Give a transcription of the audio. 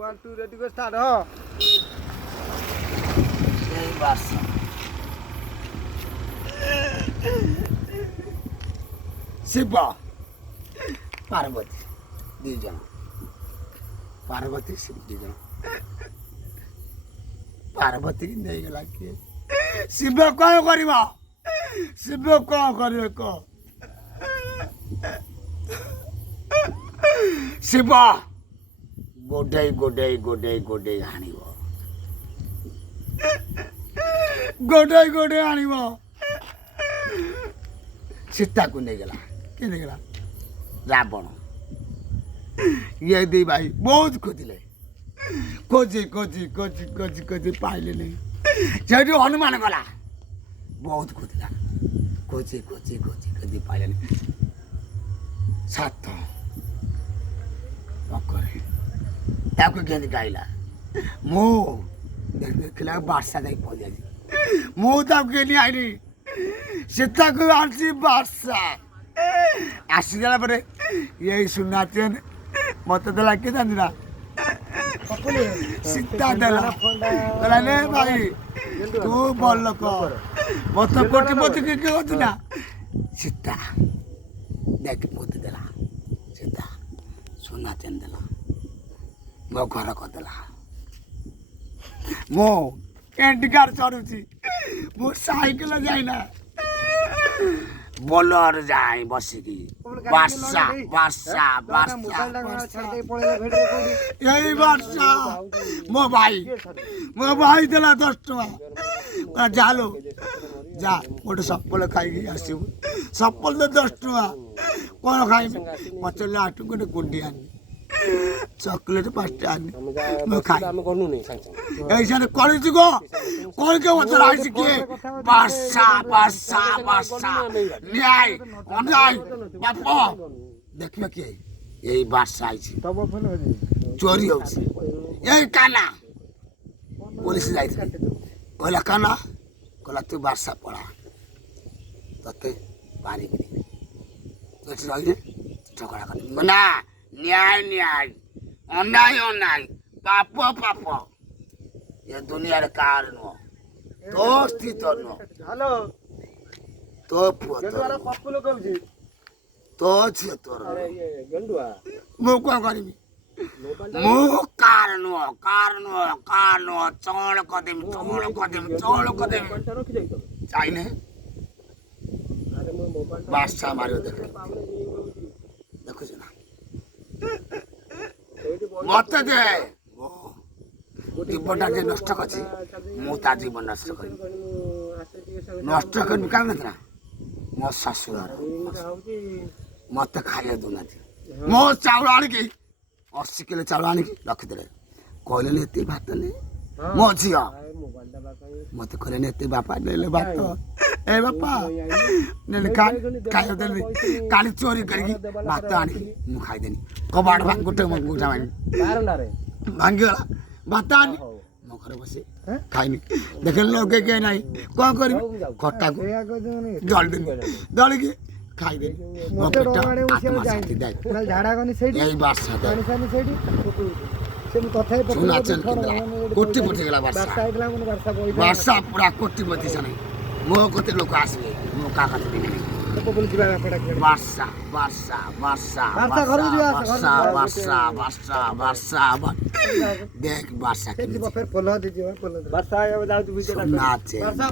1 2 ready को start हो এই বাসা শিব পার্বতী দুইজন পার্বতী শিব দুইজন পার্বতী নেইগলা কিଏ ଶିବ କ'ଣ କରିବ ଶିବ କ'ଣ କରିବ କହ ଶିବ ଗୋଡେଇ ଗୋଡେଇ ଗୋଡେଇ ଗୋଡେଇ ଆଣିବ ଗୋଡେଇ ଗୋଡେଇ ଆଣିବ ସୀତାକୁ ନେଇଗଲା କିଏ ନେଇଗଲା ରାବଣ ଇଏ ଦି ଭାଇ ବହୁତ ଖୋଜିଲେ ଖୋଜି ଖୋଜି ଖୋଜି ଖୋଜି ଖୋଜି ପାଇଲେନି ସେଠୁ ହନୁମାନ ଗଲା ବହୁତ ଖୋଜିଲା ଖୋଜି ଖୋଜି ଖୋଜି ଖୋଜି ପାଇଲେନି ସାତ ପକରେ ତାକୁ କେମିତି ଗାଇଲା ମୁଁ ଦେଖିଲା ବର୍ଷା ଯାଇ ପହଞ୍ଚାଇଛି ମୁଁ ତାକୁ କେମିତି ଆଇଲି ସୀତାକୁ ଆଣିଛି ବର୍ଷା ଆସିଗଲା ପରେ ଏଇ ସୁନା ଚେନ୍ ମତେ ଦେଲା କିଏ ଜାଣିଛି ନା ସୀତା ଦେଲା କହିଲା ନେ ଭାଇ ତୁ ଭଲ ଲୋକ ମତେ କୋଟିପତି କିଏ ଅଛି ନା ସୀତା ଦେଖ ମୋତି ଦେଲା ସୀତା ସୁନା ଚେନ୍ ଦେଲା ମୋ ଘର କରିଦେଲା ମୁଁ କ୍ୟାଣ୍ଟି କାର୍ ଚଢୁଛି ମୁଁ ସାଇକେଲ ଯାଇନା ବୋଲର ଯାଏ ବସିକି ବର୍ଷା ବର୍ଷା ବର୍ଷା ଏଇ ବର୍ଷା ମୋ ଭାଇ ଦେଲା 10 ଟଙ୍କା ଯାଲୋ ଯା ଗୋଟେ ସପଲ ଖାଇକି ଆସିବୁ ସପଲ ତ 10 ଟଙ୍କା କ'ଣ ଖାଇବି ପଚାରିଲେ ଆଠୁ ଗୋଟେ ଗୁଣ୍ଡି ଆଣି ଚକୋଲେଟ 5ଟା ଆଣି ମୁଁ ଖାଇ ଏଇ ସାରେ କରିଛୁ ଗো কোন কে বছর আইছি কি বাসা বাসা বাসা নিয়াই অন্যায় বাপ দেখিও কি এই বাসা আইছি চোরি হচ্ছে এই কানা পুলিশ যাইছে কইলা কানা কইলা তুই বাসা পড়া তোতে পারিবি তুই রইলে ঝগড়া করবি না ন্যায় ন্যায় অন্যায় অন্যায় পাপ পাপ ये दुनिया कार नुह तो स्थित नुह हेलो तो पुआ गंडुआ पप्पुलो कहउची तो छिए तोर अरे ये गंडुआ मु कोन करबी मु कार नुह चोल कदेम चाइने अरे मो मोबाइल बादशाह मारियो देखो ना मत दे জীবনটা যে নষ্ট করছি ମୁଁ ତା ଜୀବନ ନଷ୍ଟ କରିବି ନଷ୍ଟ କରିବି କାରଣ ନା ମୋ ଶାଶୁର ମତେ ଖାଇବା ଦଉନାହାନ୍ତି ମୋ ଚାଉଳ ଆଣିକି 80 କିଲୋ ଚାଉଳ ଆଣିକି ରଖିଦେଲେ କହିଲେନି ଏତିକି ଭାତ ନେଇ ମୋ ଝିଅ ମତେ କହିଲେନି ଏତିକି ବାପା ନେଲେ ଭାତ ଏ ବାପା ନେଲେ ଖାଇବା ଦେଲି କାଲି ଚୋରି କରିକି ଭାତ ଆଣିକି ମୁଁ ଖାଇଦେନି କବାଟ ଗୋଟେ ଭାଙ୍ଗିଗଲା ଭାତ ଆଣି ମୋ ଘରେ ବସି ଖାଇନି ଦେଖିଲି ଲଗେଇ କିଏ ନାହିଁ କ'ଣ କରିବି ଖଟାକୁ ଦଳିକି ଖାଇଦେଲି ମୋ ପେଟ ଆତ୍ମା ଶାନ୍ତି ଦେଇ ଏଇ ବର୍ଷା ସୁନା ଚେନ୍ କିଣିଦେଲା କୋଟିପତି ଗଲା ବର୍ଷା ପୁରା କୋଟିପତି ସାନେ ମୋ କତେ ଲୋକ ଆସିବେ ମୋ କାହା କତେ ଦେବେନି ବର୍ଷା ବର୍ଷା ବର୍ଷା ବର୍ଷା ବର୍ଷା ବର୍ଷା ବର୍ଷା देख वर्षा के वर्षा